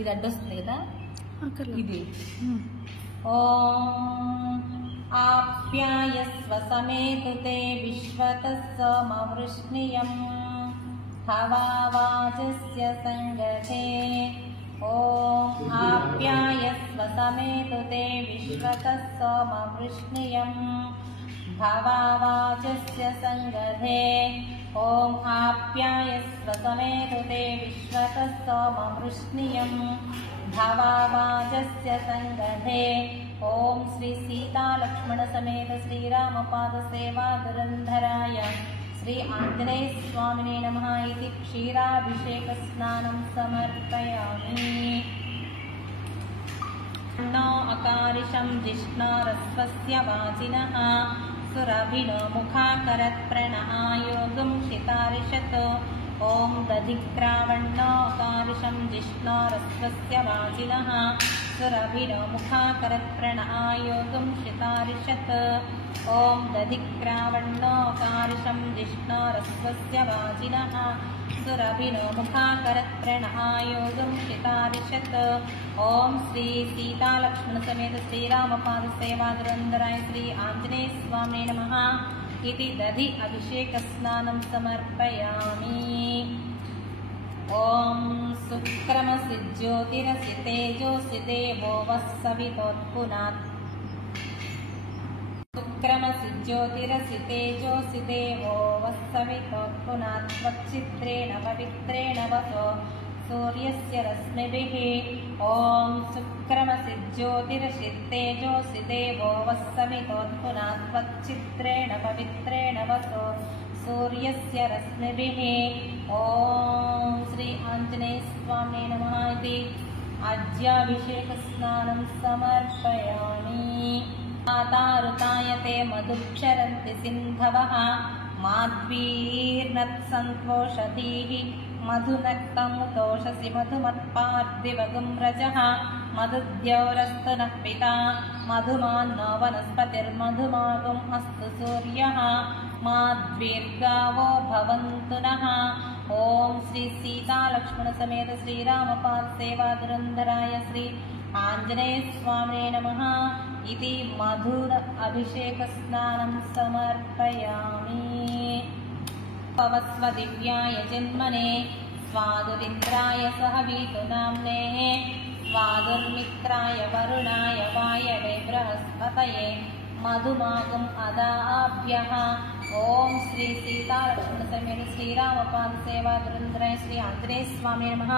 ఇది అడ్డొస్తుంది కదా ఇది ఓం ఆప్యాయస్వ సమేతుతే విశ్వతః సమవృష్ణియం హవావాచస్య సంగతే ఓం ఆప్యాయస్వ సమేతుతే విశ్వతః సమవృష్ణియం భవావాచస్య సంగతే ఓం ఆప్యాయస్వ సమేతుతే విశ్వతః సమవృష్ణియం భవావాచస్య సంగతే ఓం శ్రీ సీతా లక్ష్మణ సమేత శ్రీరామపాద సేవా దురంధరాయ శ్రీ ఆంజనేయ స్వామినే నమః ఇతి క్షీరాభిషేక స్నానం సమర్పయామి. नो अकारिशं जिष्णारस्वस्य वाचिनः सुरभिनो मुखाकरत् प्रणहायोगं शितारिषत् ॐ दधिक्रावण्णो अकारिशं जिष्णारस्वस्य वाचिनः सुरभिनो मुखाकरत् प्रणहायोगं शितारिषत् ॐ दधिक्रावण्णो अकारिशं जिष्णारस्वस्य वाचिनः सुरभिनो मुखाकरत् प्रणहायोगं शितारिषत् ओं श्री सीता लक्ष्मण समेत श्रीरामपाद सेवा दुरंधराय श्री आंजनेय स्वामिने नमः इति दधि अभिषेक स्नानं समर्पयामि. ओं सुक्रमसि ज्योतिरसि तेजोसि देवो वस्सवितोत्पुनात् सुक्रमसि ज्योतिरसि तेजोसि देवो वस्सवितोत्पुनात् त्वच्चित्रेण पवित्रेण वसो सूर्यस्य रश्मिभिः ॐ सुक्रमसि ज्योतिरसि तेजोसि देवो वस्सवितोत्पुनात् त्वच्चित्रेण पवित्रेण वसो सूर्यस्य रश्मिभिः ॐ श्री आञ्जनेय स्वामिने नमः इति आज्याभिषेकस्नानं समर्पयामि. तातारुतायते मधुक्षरन्ति सिन्धवः माध्वीर्नत्सन्त्वोषधीः मधुनक्तमुतोषसि मधुमत्पार्दिवगुं रजः मधुद्यौरस्तु नः पिता मधुमान्नो वनस्पतिर्मधुमागुम् अस्तु सूर्यः माध्वीर्गावो भवन्तु नः. ॐ श्री सीता लक्ष्मण समेत श्रीरामपाद सेवा दुरंधराय श्री आंजनेय स्वामिने नमः इति मधुर अभिषेक स्नानं समर्पयामि. पवस्व दिव्याय जन्मने स्वादुरिन्द्राय सह वीतुनाम्ने स्वादुर्मित्राय वरुणाय वायवे बृहस्पतये मधुमागुम् अदाभ्यः. ओं श्री सीता लक्ष्मण समेत श्रीरामपाद सेवा दुरंधराय श्री आंजनेय स्वामिने नमः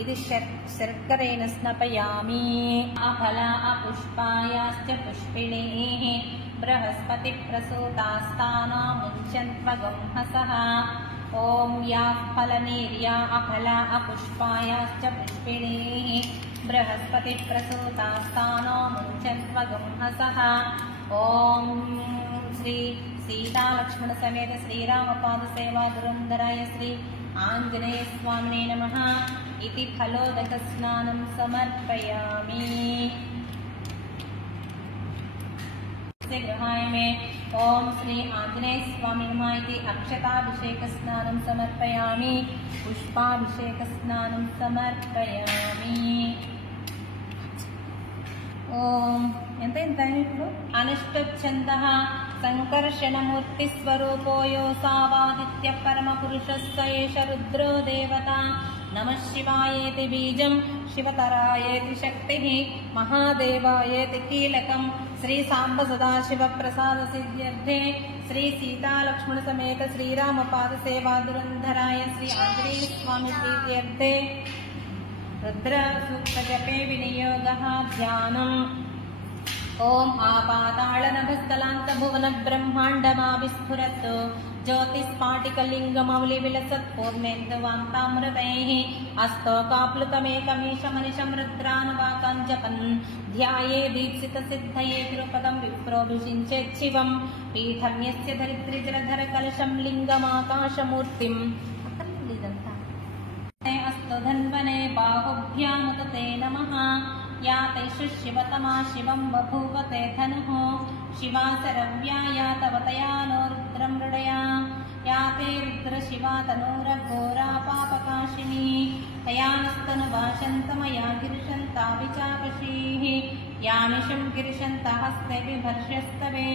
इति शर्करेण स्नपयामि. अफला अपुष्पायाश्च पुष्पिणीः बृहस्पतिप्रसूतास्तानो मुञ्चन्त्वगुंहसः. ॐ याः फलनीर्या अफला अपुष्पायाश्च पुष्पिणीः बृहस्पतिप्रसूतास्तानो मुञ्चन्त्वगुंहसः. ॐ श्री सीता लक्ष्मण समेत श्रीरामपाद सेवा दुरंधराय श्री आंजनेय स्वामिने नमः इति फलोदक स्नानं समर्पयामि. गृहाय में ओं श्री आंजनेय स्वामिने नमः इति अक्षताभिषेक स्नानं समर्पयामि. पुष्पाभिषेक स्नानं समर्पयामि. ओम अनुष्टुप्छन्दः संकर्षणमूर्तिस्वरूपो योऽसावादित्य परमपुरुषः स एष रुद्रो देवता. नमः शिवायेति बीजं शिवतरायेति शक्तिः महादेवायेति कीलकं श्री सांब सदाशिव प्रसाद सिद्ध्यर्थे श्री सीता लक्ष्मण समेत श्रीरामपाद सेवा दुरंधराय श्री आंजनेय स्वामी प्रीत्यर्थे रुद्र सूक्त जपे विनियोगः ध्यानम्. ओम आपातालनभस्थलान्त भुवन ब्रह्माण्डमाविस्फुरत् ज्योतिस्फाटिकलिङ्गमौलिविलसत् पूर्णेन्दुवान्तामृतैः अस्तोकाप्लुतमेकमीशमनिशं रुद्रानुवाकान् जपन् ध्याये दीक्षितसिद्धये तिरुपदं विप्रोभिषिञ्चेच्छिवम्. पीठं यस्य धरित्रिजलधरकलशं लिङ्गमाकाशमूर्तिम् अस्तु धन्वने बाहुभ्यामुदते नमः. या तैषु शिवतमा शिवं बभूव ते धनुः शिवा सरव्या या तव तया नो रुद्रं मृडया या ते रुद्रशिवा तनूरघोरा पापकाशिनी तया नस्तनुभाषन्तमया गिरिशन्ताभिचापशीः यामिषं गिरिशन्तहस्ते बिभर्ष्यस्तवे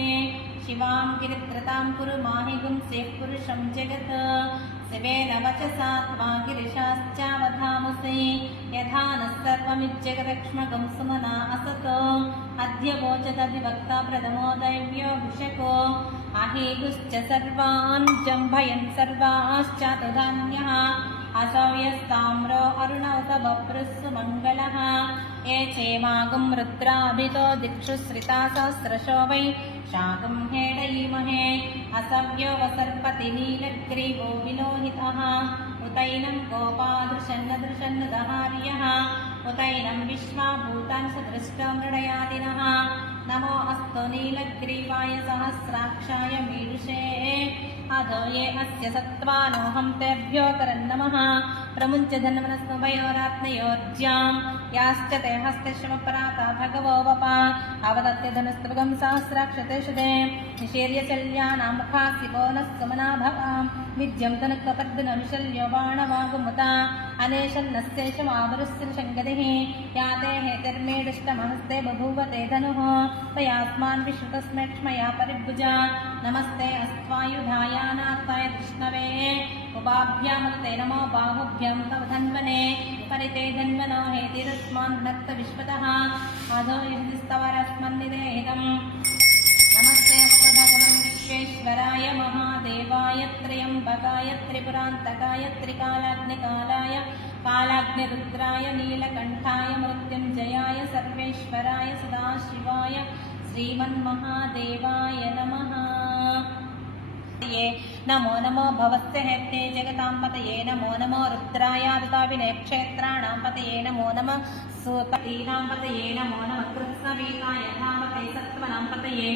शिवां गिरित्रतां कुरु माहि गुंसेः पुरुषं जगत् शिवेन वचसा त्वा गिरिशाश्चावधामसि यथा नः सर्वमिज्जगदक्ष्मगं सुमना असत् अद्य वोचदधिवक्ता प्रथमो दैव्योऽभिषको अहीगुश्च सर्वान् जम्भयन् सर्वाश्चातुधान्यः असव्यस्ताम्रो अरुणवत बभ्रुस्सु मङ्गलः ये चेमागुं रुद्राभितो दिक्षु श्रिता सहस्रशो वै शाकं हेडयीमहे असव्यो वसर्पति नीलग्रीवो विलोहितः उतैनं गोपादृशन्नदृशन्नदहार्यः उतैनं विश्वाभूतान् सदृष्टो मृडयादिनः नमो अस्तु नीलग्रीवाय सहस्राक्षाय मीडुषे अधो ये अस्य सत्त्वानोऽहं तेभ्यो करन्नमः प्रमुञ्च धन्वनस्मभयोरात्मयोर्ज्यां याश्च ते हस्ते श्रमपराता भगवो वपा अवदत्य धनुस्त्वगं सहस्राक्षतेषुदे निशीर्य शल्यानां मुखासिवो नः सुमना भवां विद्यं तनुक्कपर्दिनविशल्यो बाणवागुमुता अनेशन्नस्येषमावरुस्य शङ्गदिः या ते हेतिर्मेडिष्टमहस्ते बभूव ते धनुः तयास्मान् विश्रुतस्मेक्ष्मया परिभुजा नमस्ते अस्त्वायुधायानात्ताय विष्णवे उभाभ्यामुते नमो बाहुभ्यां तव धन्वने परिते धन्वनो हेतिरस्मान् नक्त विश्वतः अधो युधिस्तवरस्मन्निदेहितम् नमस्ते अस्तु भगवन् विश्वेश्वराय महादेवाय त्र्यम्बकाय त्रिपुरान्तकाय त्रिकालाग्निकालाय कालाग्निरुद्राय नीलकण्ठाय मृत्युञ्जयाय सर्वेश्वराय सदाशिवाय श्रीमन्महादेवाय नमः। नमो नमो भवस्य हेत्ये जगतां पतये नमो नमो रुद्राय ऋताविनेक्षेत्राणां पतये नमो नमः सूतीनां पतये नमो नमः कृत्स्नवीताय धामते सत्त्वनां पतये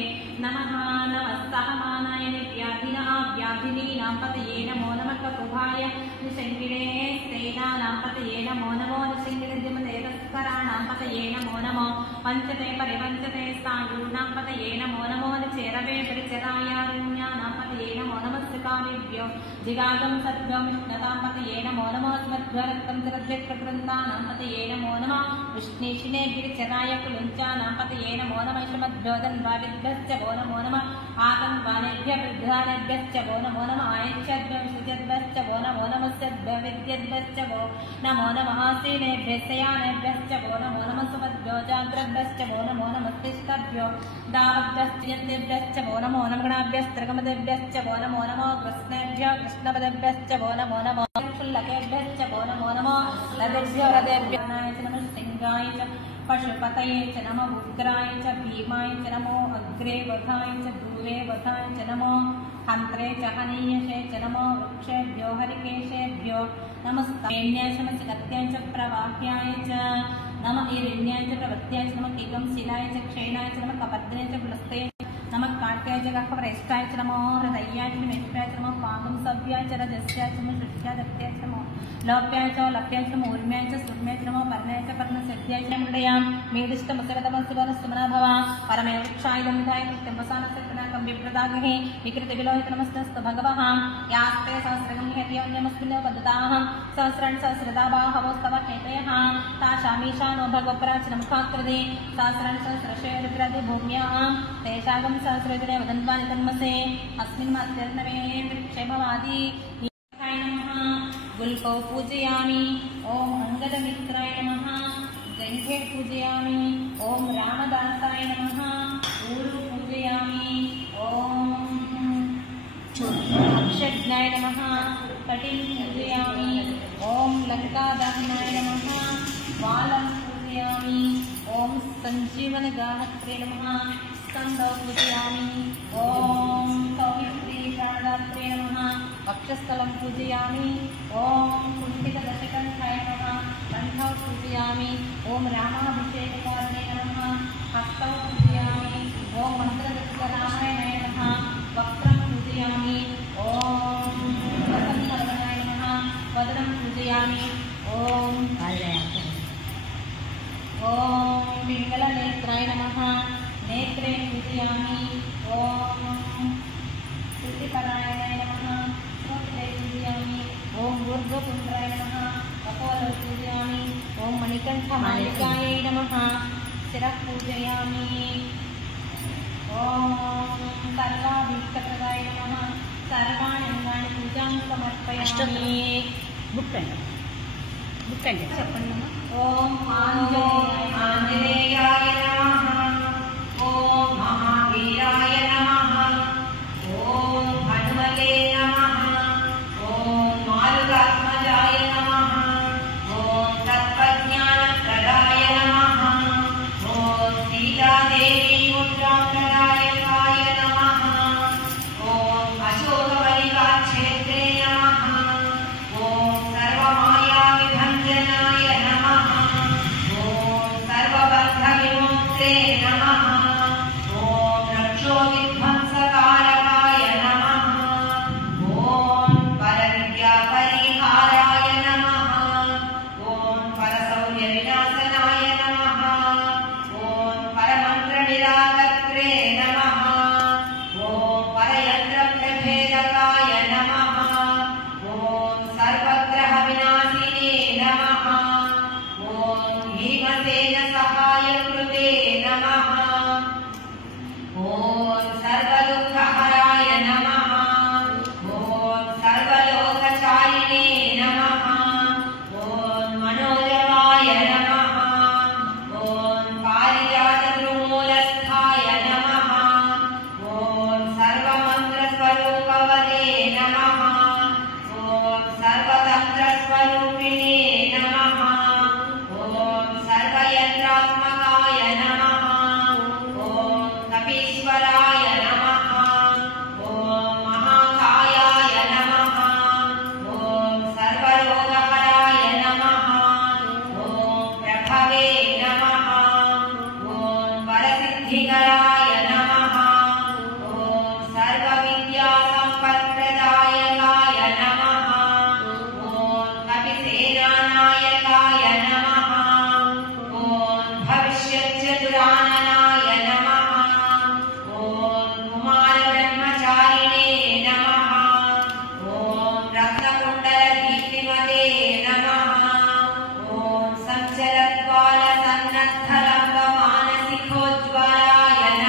नमः नमः सहमानाय निव्याधिनः व्याधिनीनां पतये नमो नमः ककुभाय निषङ्गिणे सेनानां पतये नमो नमो निषङ्गिणजमदेतस्कराणां पतये नमो नमो पञ्चते परिपञ्चते सायूनां पतये नमो नमो निचेरवे परिचरायारुण्यानां पतये नमो नमः श्रिकामिभ्यो जिगागं सद्भ्यो विष्णतां पतये नमो नमः स्मद्भ्यो रक्तं जगद्वेत्रकृन्तानां पतये नमो नमः विष्णीशिने गिरिचराय कुलुञ्चानां पतये नमो नमः शमद्भ्यो धन्वादिभ्यश्च वो नमो नमः आतङ्वानेभ्यः वृद्धानेभ्यश्च वो नमो नमः आयच्छद्भ्यो विसृजद्भ्यश्च वो नमो नमः सद्भ्यो विद्यद्भ्यश्च वो नमो नमः आसीनेभ्यः शयानेभ्यश्च वो नमो नमः सुमद्भ्यो जाग्रद्भ्यश्च वो नमो नमः तिष्ठद्भ्यो दावद्भ्यश्च यद्भ्यश्च वो नमो नमः गणाभ्यस्त्रगमदेभ्यश्च वो नमो नमः कृष्णेभ्यो कृष्णपदेभ्यश्च वो नमो नमः क्षुल्लकेभ्यश्च वो नमो नमः रदेभ्यो रदेभ्यो नमः सिंहाय च पशुपतये च नमो उग्राय च भीमाय च नमो अग्रे वधाय च दूरे वधाय च नमो हन्त्रे च हनीयसे च नमो वृक्षेभ्यो हरिकेशेभ्यो नमस्तेन्याय च मत्स्यगत्याय च प्रवाह्याय च नमः ईरिण्याय च प्रवत्याय च नमः कीकं शिलाय च क्षेणाय च नमः कपद्रे च पुलस्ते नमः काट्याय च गह्वरेष्ठाय च नमो हृदयाय च निमेष्टाय च नमः पागं सव्याय च रजस्याय च नमः शुष्याय दत्याय च नमो लव्याय च लप्याय च नमो ऊर्म्याय च सूर्म्याय च नमो पर्णाय च पर्णसिद्ध्याय च मृडयां मीडिष्टमुसगतमसुवनस्सुमना भवा परमे वृक्षाय दमिधाय कृत्यम्बसानस्य पिनाकं विप्रदागहे विकृतिविलोहित नमस्तस्तु भगवः यास्ते सहस्रगं हेत्यन्यमस्मिन् वदताः सहस्राणि सहस्रदा बाहवोस्तव हेतयः ताशामीशानो भगवपराचनं मुखाकृति सहस्राणि सहस्रशेरुग्रदि भूम्याः तेषागं सहस्रजने वदन्त्वानि तन्मसे अस्मिन् मध्यर्णवे वृक्षे भवादि गुल्को पूजयामि ओम अंगदमित्राय नमः गंधे पूजयामि ओम रामदासाय नमः ऊरु पूजयामि ओम अक्षज्ञाय नमः कटिं पूजयामि ओम लंकादहनाय नमः बालं पूजयामि ओम संजीवनगाहत्रे नमः स्कन्दं पूजयामि ओम सौमित्री प्राणदात्रे नमः वक्षस्थलं पूजयामि ओम कुण्ठितदशकण्ठाय नमः कण्ठौ पूजयामि ओम रामाभिषेककारणे नमः हस्तौ पूजयामि ओम मन्त्रदुष्टरामायणाय नमः वक्त्रं पूजयामि ओम वसन्तवर्णाय नमः वदनं पूजयामि ओम पिङ्गलनेत्राय नमः नेत्रे पूजयामि ओम स्तुतिपरायणाय नमः पूजयामि। ओम ऊर्ध्वपुण्ड्राय नमः। कपोलं पूजयामि। ओम मणिकण्ठमालिकायै नमः। शिरः पूजयामि। ओम सर्वाभीष्टप्रदाय नमः। सर्वाणि अंगानि पूजां समर्पयामि। बुक्कंడి చెప్పండి ఓం ఆంజనేయాయ నమః ఓం మహావీరాయ నమః ఓం హనుమతే నమః ఓం మారుతాత్మజాయ నమః ఓం తత్వజ్ఞానప్రదాయ నమః ఓం సీతాదేవి ముద్రాప్రదాయకాయ నమః ఓం అశోకవల్లికాక్షేత్రే నమః ఓం సర్వమాయా విభంజనాయ నమః ఓం సర్వబంధవిముక్తే నమః ఓం రక్షోవిధ్వంసకారకాయ నమః ఓం పరవిద్యాపరిహారాయ నమః ఓం పరశౌర్య వినాశనాయ నమః ఓం పరమంత్ర నిరాకర్త్రే నమః ఓం పరయంత్ర ప్రభేదకాయ నమః ఓం సర్వగ్రహ వినాశినే నమః ఓం భీమసేన సహాయకృతే నమః ఓం సర్వదుఃఖహరాయ నమః ఓం సర్వలోకచారిణే నమః ఓం మనోజవాయ నమః ఓం పారిజాతద్రుమూలస్థాయ నమః ఓం సర్వమంత్రస్వరూపవతే నమః ఓం సర్వతంత్రస్వరూపిణే నమః ఓం సర్వయంత్రాత్మకాయ నమః ఓం కపీశ్వరాయ నమః ఓం మహాకాయాయ నమః ఓం సర్వరోగహరాయ నమః ఓం ప్రభవే నమః ఓం వరసిద్ధికరాయ నమః ఓం సర్వవిద్యాసంపత్ప్రదాయకాయ నమః ఓం కపిసేనానాయకాయ నమః ఓం భవిష్యచ్చతురాననాయ నమః ఓం కుమారబ్రహ్మచారిణే నమః ఓం రత్నకుండలదీప్తిమతే నమః ఓం సంచలద్వాల సన్నద్ధలంబమానసికోజ్వలాయ నమః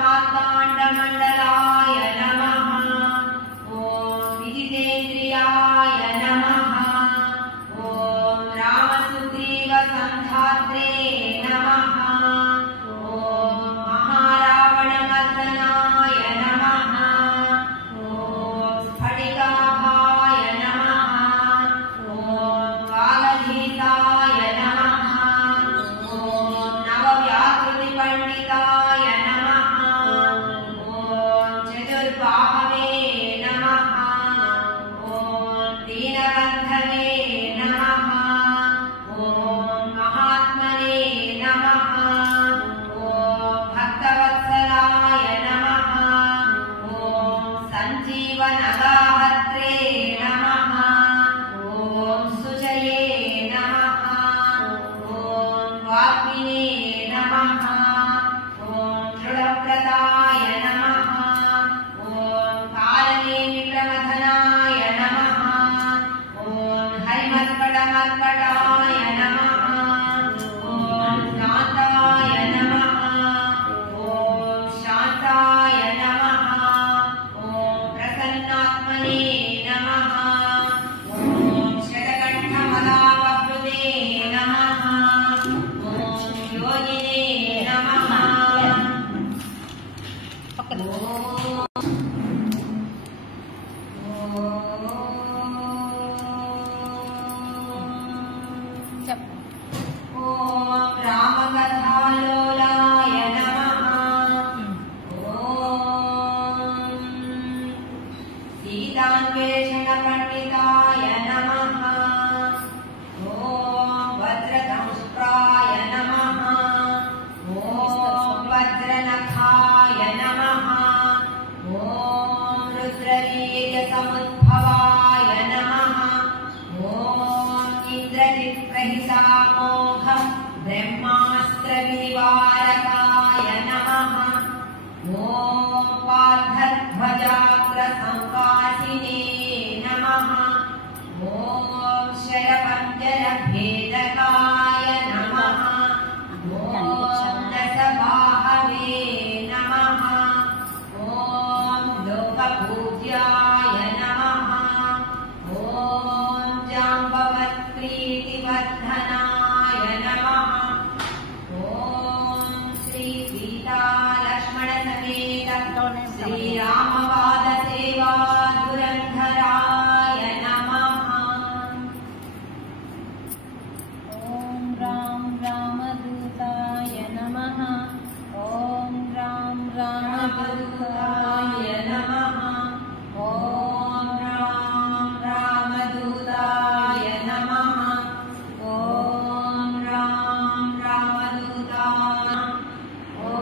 मार्ताण्डमण्डलाय नमः। ॐ विजितेन्द्रियाय नमः। ॐ रामसुग्रीवसन्धात्रे नमः। ॐ महारावणमर्दनाय नमः। ॐ स्फटिकाभाय नमः। ॐ कालधीताय नमः। ॐ नवव्याकृतिपण्डिताय नमः। ॐ चतुर्बाहवे नमः। ॐ दीनबन्धवे नमः। ॐ महात्मने नमः। ॐ भक्तवत्सलाय नमः। ॐ सञ्जीवनगाहत्रे नमः। ॐ सुजये नमः। ॐ वाग्मिने नमः। ॐ दृढव्रताय नमः। ॐ कालनेमिप्रमथनाय नमः। ॐ हरिमर्कटमर्कटाय नमः। ॐ शान्ताय नमः। ॐ शान्ताय नमः। ॐ प्रसन्नात्मने नमः। ॐ शतकण्ठमदावकृते नमः। ॐ योगिने नमः। ॐ रामकथालोलाय नमः। ॐ सीतान्वेषणपण्डिताय नमः। ॐ वज्रदंष्ट्राय नमः। ॐ वज्रनखाय नमः। ॐ रुद्रवीर्यसमुद्भवाय नमः। ॐ इन्द्रजित्प्रहितामोघं ब्रह्मास्त्रविनिवारकाय नमः। ॐ पार्थध्वजाग्रसंवासिने नमः। ॐ शरपञ्जरभेदकाय नमः। ॐ दशबाहवे नमः। ॐ लोकपूज्याय नमः। ॐ जाम्बवत्प्रीतिवर्धनाय नमः। ॐ श्रीसीतालक्ष्मणसमेत श्रीरामपादसेवा धुरन्धराय नमः। ॐ राम रामदूताय नमः। ॐ राम रामदूताय नमः। ॐ राम रामदूताय नमः। ॐ राम रामदूताय। ॐ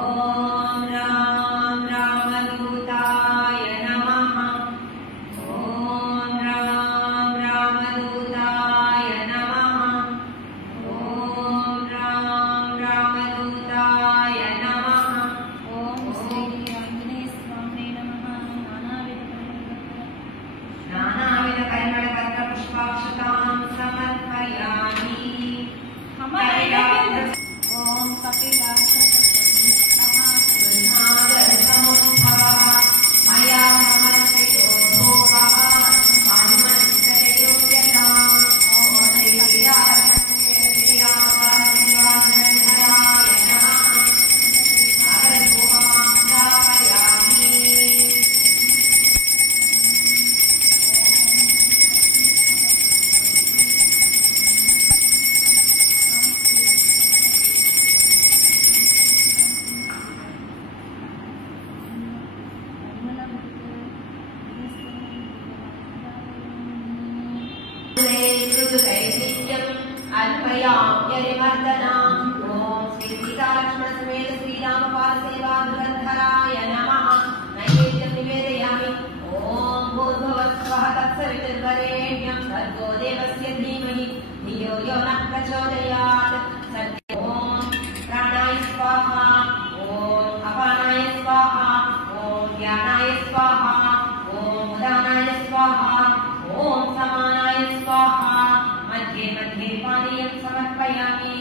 राम रामदूताय नमः। ॐ राम रामदूताय नमः। ॐ राम रामदूताय नमः। ॐ श्री आञ्जनेय स्वामिने नमः। नानाविधपरिमलपत्रपुष्पाक्षतां समर्पयामि। ॐ कपिलाग्रसमुद्भवः मया नमस्कृतो भोगः हनुमन्तयोग्यताम्। ॐ श्रीरामचन्द्रराय नमः। अग्रधूममाघ्रापयामि। अल्पयाम्यरिमर्दनाम्। ॐ श्रीसीतालक्ष्मणसमेत श्रीरामपादसेवा धुरन्धराय नमः। नैवेद्यं निवेदयामि। ॐ भूर्भुवस्वः तत्सवितुर्वरेण्यं भर्गो देवस्य धीमहि धियो यो नः प्रचोदयात्। ॐ प्राणाय स्वाहा। ॐ अपानाय स्वाहा। ॐ ज्ञानाय स्वाहा। ॐ उदानाय स्वाहा। ॐ समानाय स्वाहा। मध्ये मध्ये पानीयं समर्पयामि।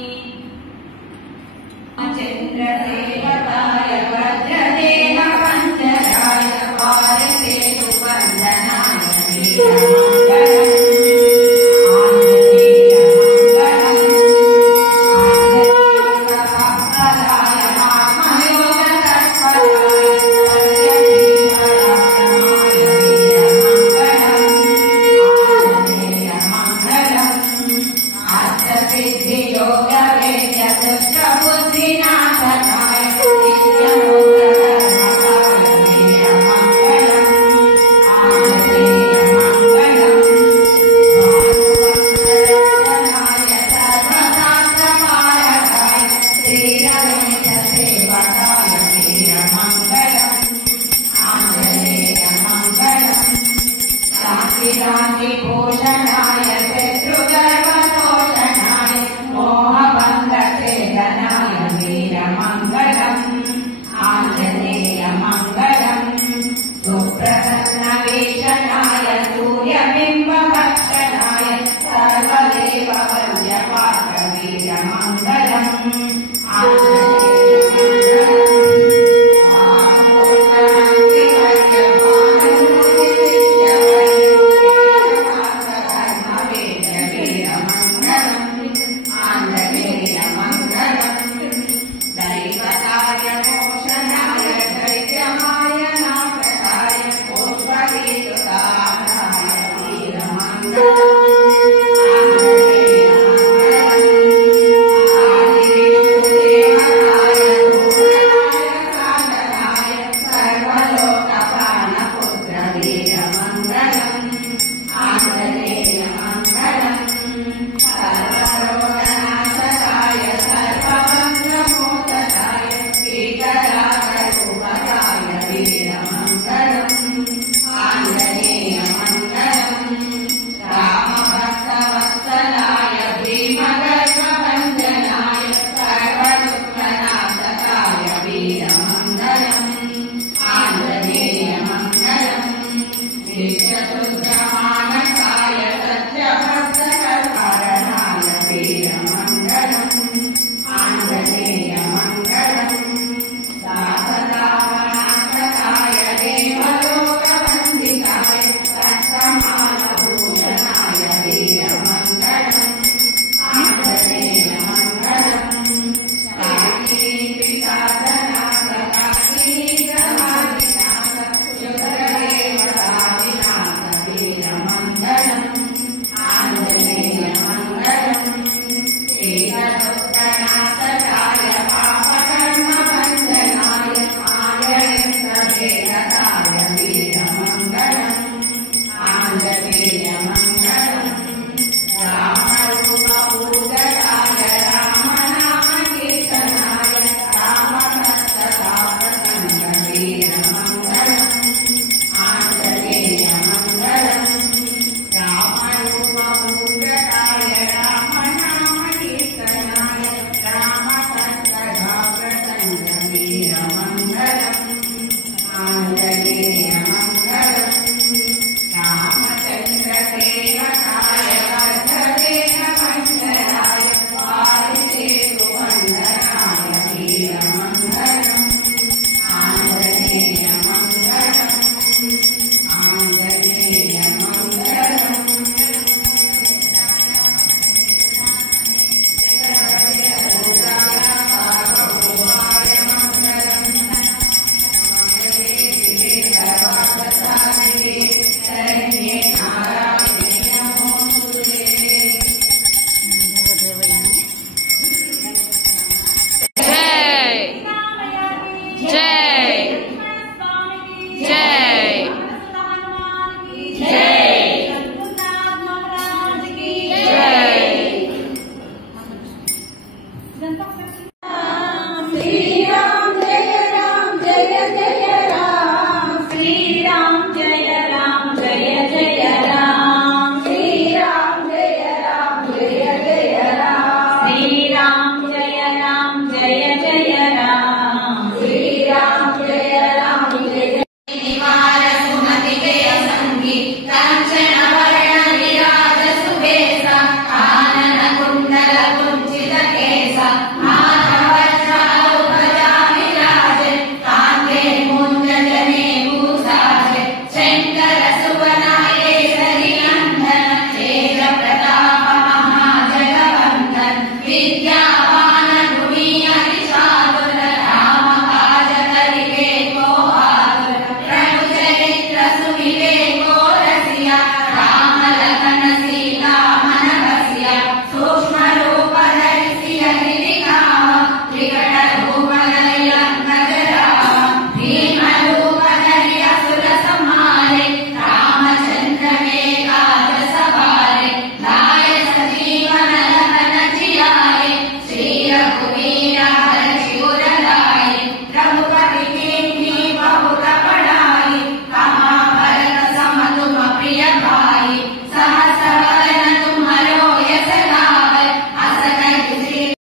चन्द्रसेवकाय वज्रदे कान्तिभूषणाय शत्रुगर्वतोषणाय मोहभङ्गसेदनाय वीरमङ्गलम् आञ्जनेयमङ्गलम् सुप्रसन्नवीक्षणाय सूर्यबिम्बभक्षणाय सर्वदेववल्यपात्रवीरमङ्गलम् Amen.